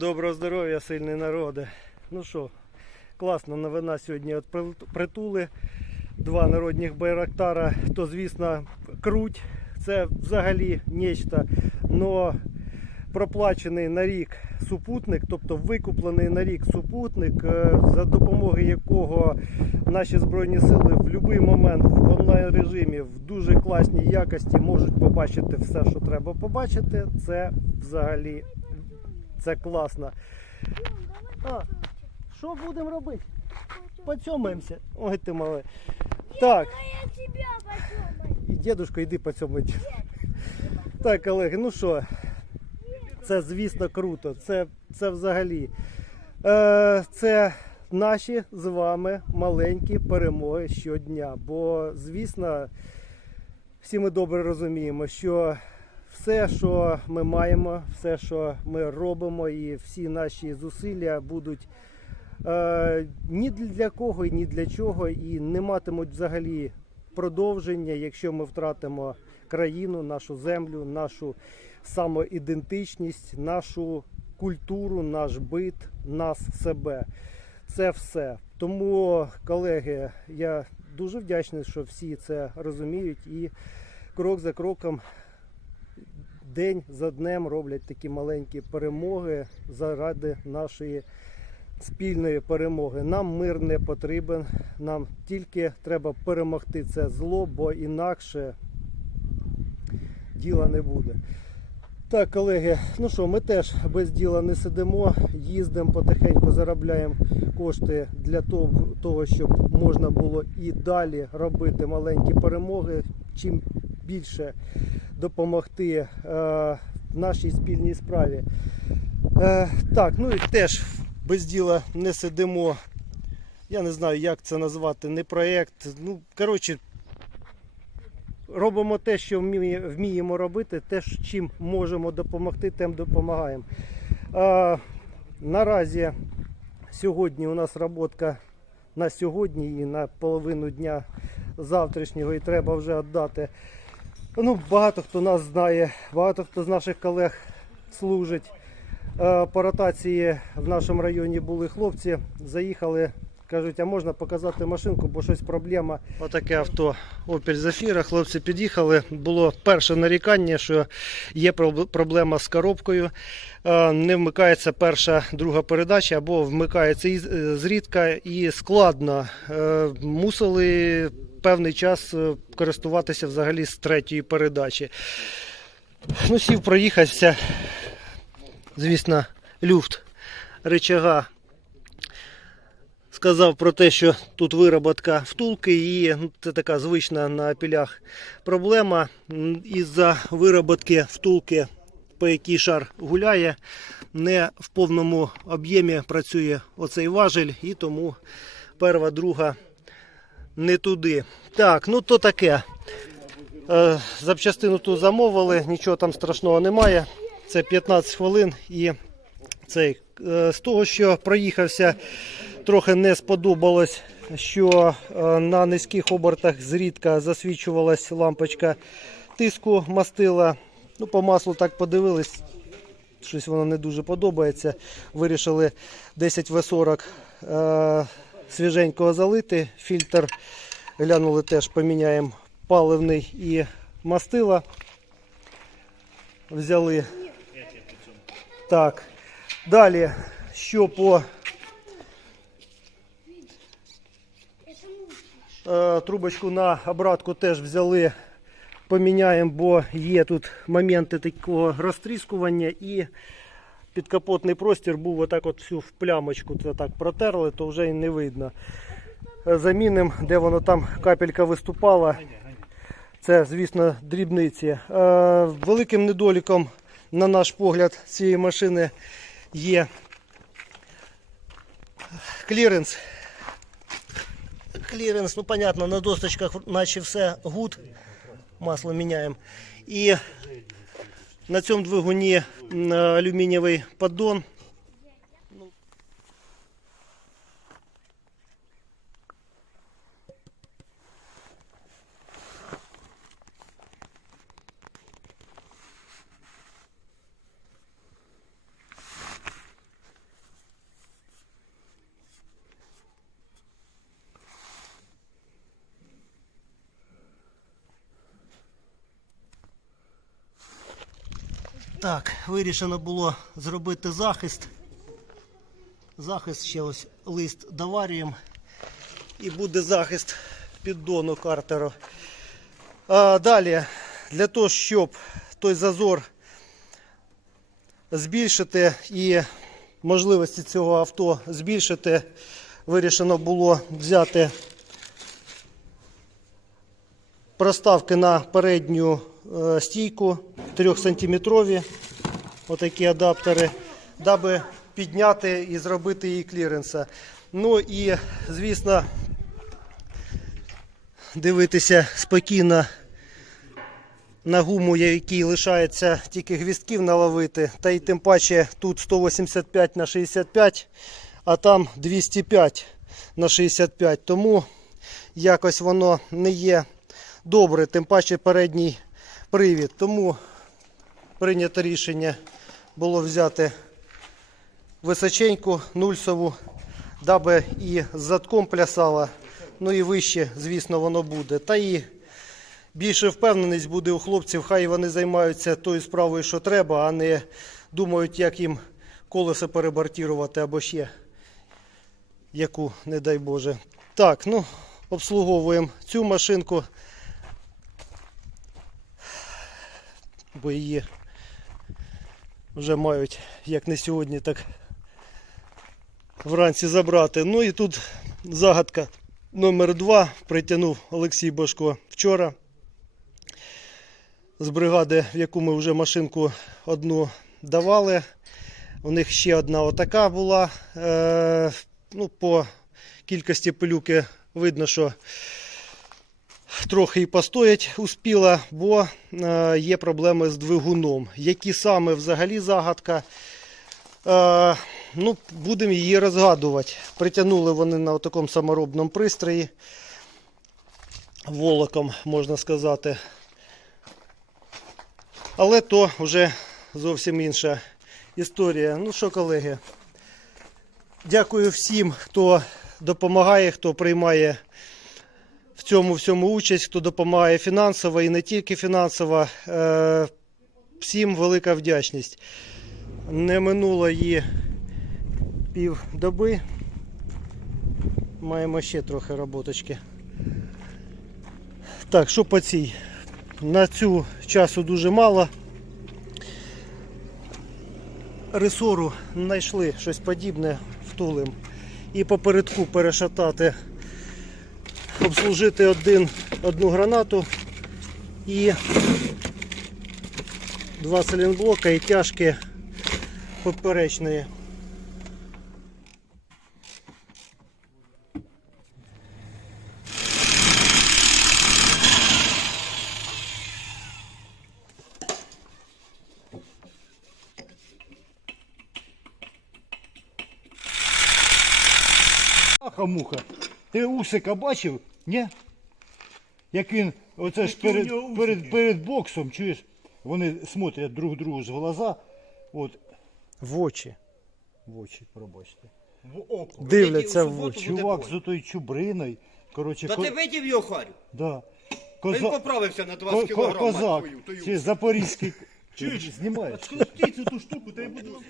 Доброго здоров'я, сильний народи. Ну що, класна новина сьогодні від притули. Два народних байрактара, то звісно круть. Це взагалі нечто. Но проплачений на рік супутник, тобто викуплений на рік супутник, е, за допомогою якого наші збройні сили в будь-який момент в онлайн режимі в дуже класній якості можуть побачити все, що треба побачити. Це взагалі це класно. Що будемо робити? Поцьомаємося. Ой, ти малий. Так, і дедушка, йди поцьомай. Так, колеги, ну що, це звісно круто. Це, це взагалі. Е, це наші з вами маленькі перемоги щодня. Бо, звісно, всі ми добре розуміємо, що все, що ми маємо, все, що ми робимо, і всі наші зусилля будуть е, ні для кого ні для чого, і не матимуть взагалі продовження, якщо ми втратимо країну, нашу землю, нашу самоідентичність, нашу культуру, наш бит, нас себе. Це все. Тому, колеги, я дуже вдячний, що всі це розуміють і крок за кроком, день за днем роблять такі маленькі перемоги заради нашої спільної перемоги. Нам мир не потрібен. Нам тільки треба перемогти це зло, бо інакше діла не буде. Так, колеги, ну що, ми теж без діла не сидимо, їздимо потихеньку, заробляємо кошти для того, щоб можна було і далі робити маленькі перемоги. Чим більше допомогти е, в нашій спільній справі. Е, так, ну і теж без діла не сидимо. Я не знаю, як це назвати, не проєкт. Ну, коротше, робимо те, що вміємо робити, те, чим можемо допомогти, тим допомагаємо. А, наразі сьогодні у нас роботка на сьогодні і на половину дня завтрашнього, і треба вже віддати. Ну, багато хто нас знає, багато хто з наших колег служить. Е, По ротації в нашому районі були хлопці, заїхали, кажуть, а можна показати машинку, бо щось проблема. Отаке авто Opel Zafira. Хлопці під'їхали. Було перше нарікання, що є проблема з коробкою. Е, Не вмикається перша, друга передача або вмикається е, зрідка і складно. Е, Мусили певний час користуватися взагалі з третьої передачі. Ну, сів проїхався. Звісно, люфт рычага сказав про те, що тут вироботка втулки, і ну, це така звична на апілях проблема. Із-за вироботки втулки, по якій шар гуляє, не в повному об'ємі працює оцей важель, і тому перва, друга не туди. Так, ну то таке. Е, Запчастину тут замовили, нічого там страшного немає. Це 15 хвилин і цей. Е, З того, що проїхався, трохи не сподобалось, що е, на низьких обертах зрідка засвічувалась лампочка тиску мастила. Ну, по маслу так подивились. Щось воно не дуже подобається. Вирішили 10 В40 е, свіженького залити. Фільтр глянули теж поміняємо паливний і мастила. Взяли. Так. Далі, що по трубочку на обратку теж взяли, поміняємо, бо є тут моменти такого розтріскування і підкапотний простір був отак от всю в плямочку. Це так протерли, то вже і не видно. Е, Замінимо, де воно там капелька виступала. Це, звісно, дрібниці. Е, великим недоліком, на наш погляд, цієї машини є кліренс. Кліренс, ну понятно, на досточках наче все гуд. Масло міняємо. І на цьому двигуні м, алюмінієвий поддон. Так, вирішено було зробити захист. Захист ще ось лист доварюємо. І буде захист піддону картеру. А, далі, для того, щоб той зазор збільшити і можливості цього авто збільшити, вирішено було взяти проставки на передню стійку 3 сантиметрові, отакі адаптери, даби підняти і зробити її кліренса. Ну і, звісно, дивитися спокійно на гуму, який лишається тільки гвістків наловити, та й тим паче тут 185 на 65, а там 205 на 65. Тому якось воно не є добре, тим паче передній привід. Тому прийнято рішення було взяти височеньку нульсову, даби і з задком плясала, ну і вище, звісно, воно буде. Та і більше впевненість буде у хлопців, хай вони займаються тою справою, що треба, а не думають, як їм колесо перебортувати або ще яку, не дай Боже. Так, ну, обслуговуємо цю машинку, бо її вже мають, як не сьогодні, так вранці забрати. Ну і тут загадка номер два притягнув Олексій Башко вчора з бригади, в яку ми вже машинку одну давали. У них ще одна отака була. Е, ну, по кількості пилюки видно, що трохи і постоять успіла, бо е, є проблеми з двигуном. Які саме взагалі загадка? Е, ну, будемо її розгадувати. Притягнули вони на такому саморобному пристрої. Волоком, можна сказати. Але то вже зовсім інша історія. Ну що, колеги, дякую всім, хто допомагає, хто приймає цьому всьому участь, хто допомагає фінансово і не тільки фінансово. Е, Всім велика вдячність. Не минуло її пів доби. Маємо ще трохи роботочки. Так, що по цій? На цю часу дуже мало. Ресору знайшли щось подібне втулим. І попередку перешатати, обслужити один, одну гранату і два силінблока і тяжки поперечної. Аха-муха. Ти Усика бачив? Ні? Як він, оце ж Які у перед, усики? перед, перед боксом, чуєш, вони смотрять друг другу з глаза, от, В очі. в очі, пробачте. В око. Дивляться в очі. Чувак з отою чубриною, коротше, Та ко- ти видів його харю? да. Він Коза... поправився на 20 ко- ко- кілограм. козак, твою, чи запорізький, Чуєш? знімаєш? Скрути цю штуку, та й буду.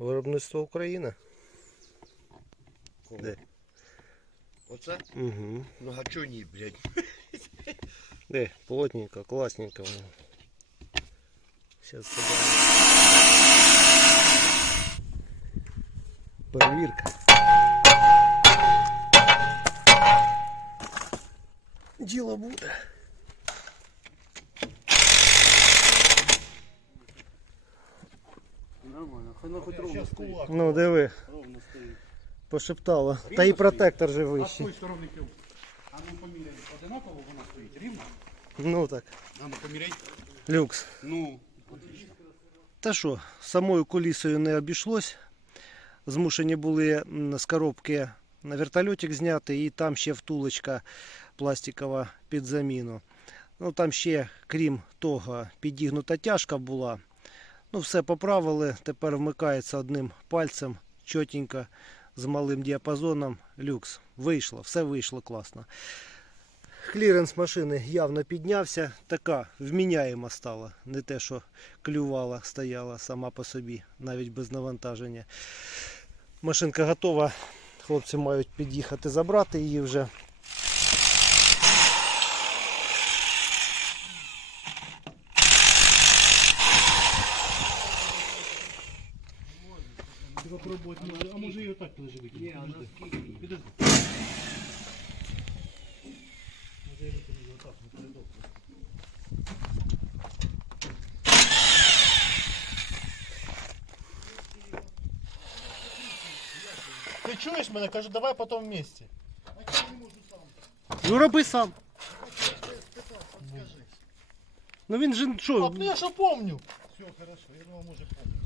Виробництво України. Де? Оце? Угу. Ну а чого ні, блядь? Де? Плотненько, класненько. Сейчас сюда. Перевірка. Діло буде. Ну диви. Пошептало. Та і протектор же вищий. сторони кив. А ну поміряй, одинаково вона стоїть, рівно? Ну так. А ну поміряй. Люкс. Ну, Та що, самою колісою не обійшлось. Змушені були м, з коробки на вертольотик зняти, і там ще втулочка пластикова під заміну. Ну там ще, крім того, підігнута тяжка була. Ну, все поправили. Тепер вмикається одним пальцем чотенько з малим діапазоном. Люкс. Вийшло, все вийшло класно. кліренс машини явно піднявся, така вміняєма стала. Не те, що клювала, стояла сама по собі, навіть без навантаження. Машинка готова. Хлопці мають під'їхати забрати її вже. Треба пробувати, може, а може і отак теж викинути. Підожди. Підожди. Може я викину отак, не передовго. Ти чуєш мене? Кажу, давай потім вместе. Ну роби сам. Ну він же А, що, ну я що помню. Все, хорошо, я думал, може помню.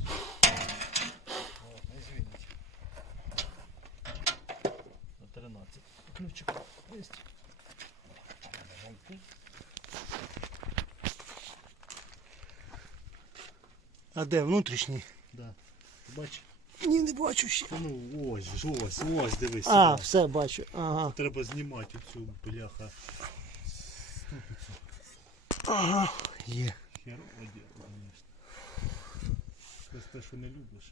Ключик есть. а де внутрішній? Да. Бач? Ні, не бачу ще. Та ну ось, ж, ось, ось, дивись. А, сюди. все бачу. Ага. Треба знімати цю бляха. Ага. Є. Херово діло, звісно. Це те, що не любиш.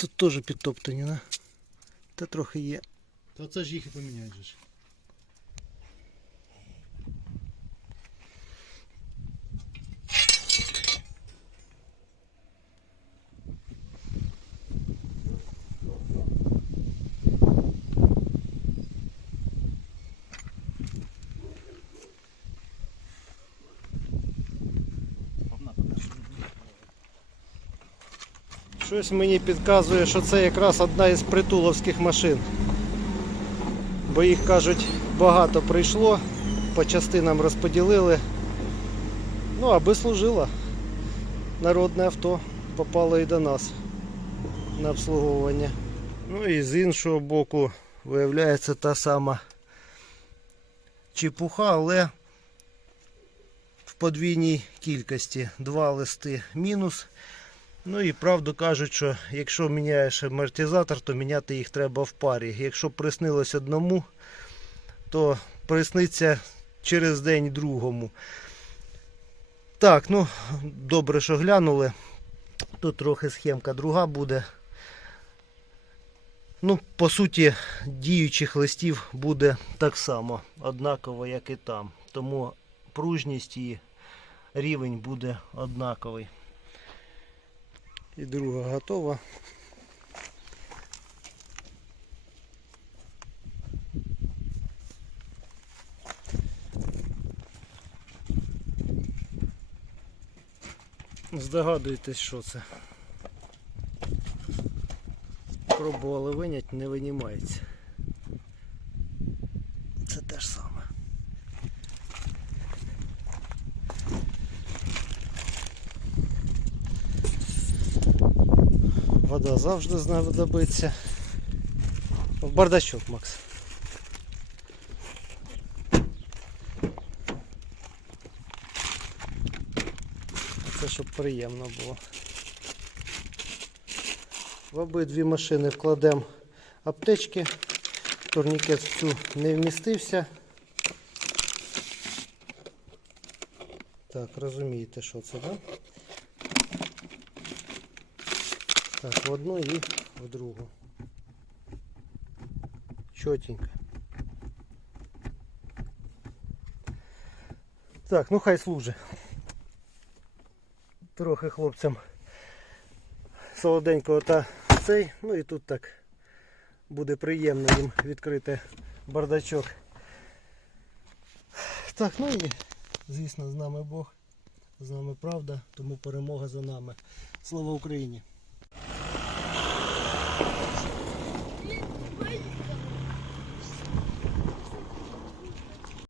Тут теж підтоптані, да? Та трохи є. Та це ж їх і поміняють же. ж. Щось мені підказує, що це якраз одна із притуловських машин. Бо їх кажуть багато прийшло, по частинам розподілили. Ну, аби служило. Народне авто попало і до нас на обслуговування. Ну і з іншого боку, виявляється та сама чепуха, але в подвійній кількості. Два листи мінус. Ну і правду кажуть, що якщо міняєш амортизатор, то міняти їх треба в парі. Якщо приснилось одному, то присниться через день другому. Так, ну добре, що глянули. Тут трохи схемка друга буде. Ну, по суті, діючих листів буде так само, однаково, як і там. Тому пружність і рівень буде однаковий. І друга готова. Здогадуєтесь, що це. Пробували виняти, не винімається. Це те ж саме. Вода завжди знадобиться. В бардачок, Макс. Це щоб приємно було. В обидві машини вкладемо аптечки. Турнікет в цю не вмістився. Так, розумієте, що це, так? Да? Так, в одну і в другу. Чотенько. Так, ну хай служить. Трохи хлопцям солоденького та цей. Ну і тут так буде приємно їм відкрити бардачок. Так, ну і звісно, з нами Бог, з нами правда, тому перемога за нами. Слава Україні!